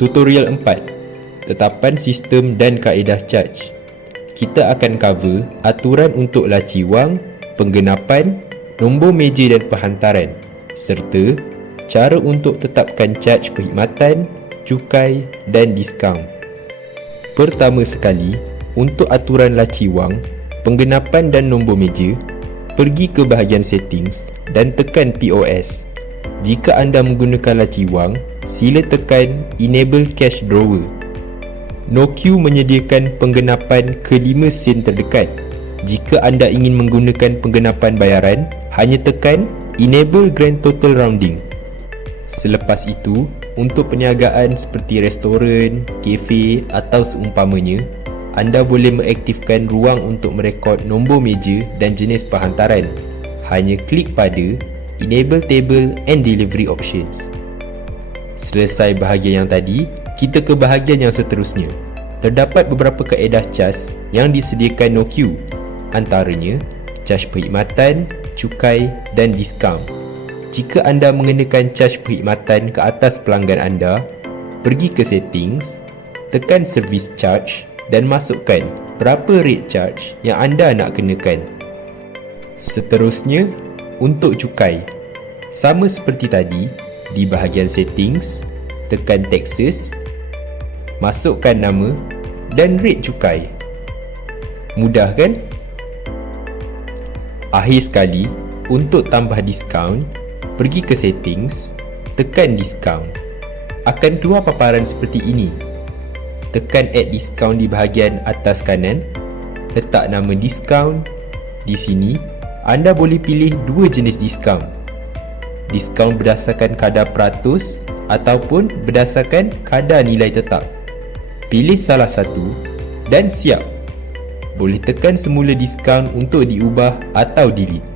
Tutorial 4 Tetapan sistem dan kaedah charge Kita akan cover aturan untuk laci wang, penggenapan, nombor meja dan perhantaran serta cara untuk tetapkan charge perkhidmatan, cukai dan diskaun. Pertama sekali, untuk aturan laci wang, penggenapan dan nombor meja, pergi ke bahagian settings dan tekan POS. Jika anda menggunakan laci wang, sila tekan Enable Cash Drawer. NoQ menyediakan penggenapan kelima sen terdekat. Jika anda ingin menggunakan penggenapan bayaran, hanya tekan Enable Grand Total Rounding. Selepas itu, untuk perniagaan seperti restoran, kafe atau seumpamanya, anda boleh mengaktifkan ruang untuk merekod nombor meja dan jenis perhantaran. Hanya klik pada Enable Table and Delivery Options. Selesai bahagian yang tadi, kita ke bahagian yang seterusnya. Terdapat beberapa kaedah cas yang disediakan NoQ, antaranya cas perkhidmatan, cukai dan diskaun. Jika anda mengenakan cas perkhidmatan ke atas pelanggan anda, pergi ke settings, tekan service charge dan masukkan berapa rate charge yang anda nak kenakan. Seterusnya, untuk cukai. Sama seperti tadi, di bahagian settings, tekan taxes, masukkan nama dan rate cukai. Mudah kan? Akhir sekali, untuk tambah diskaun, pergi ke settings, tekan diskaun. Akan keluar paparan seperti ini. Tekan add discount di bahagian atas kanan, letak nama diskaun. Di sini, anda boleh pilih dua jenis diskaun diskaun berdasarkan kadar peratus ataupun berdasarkan kadar nilai tetap. Pilih salah satu dan siap. Boleh tekan semula diskaun untuk diubah atau delete.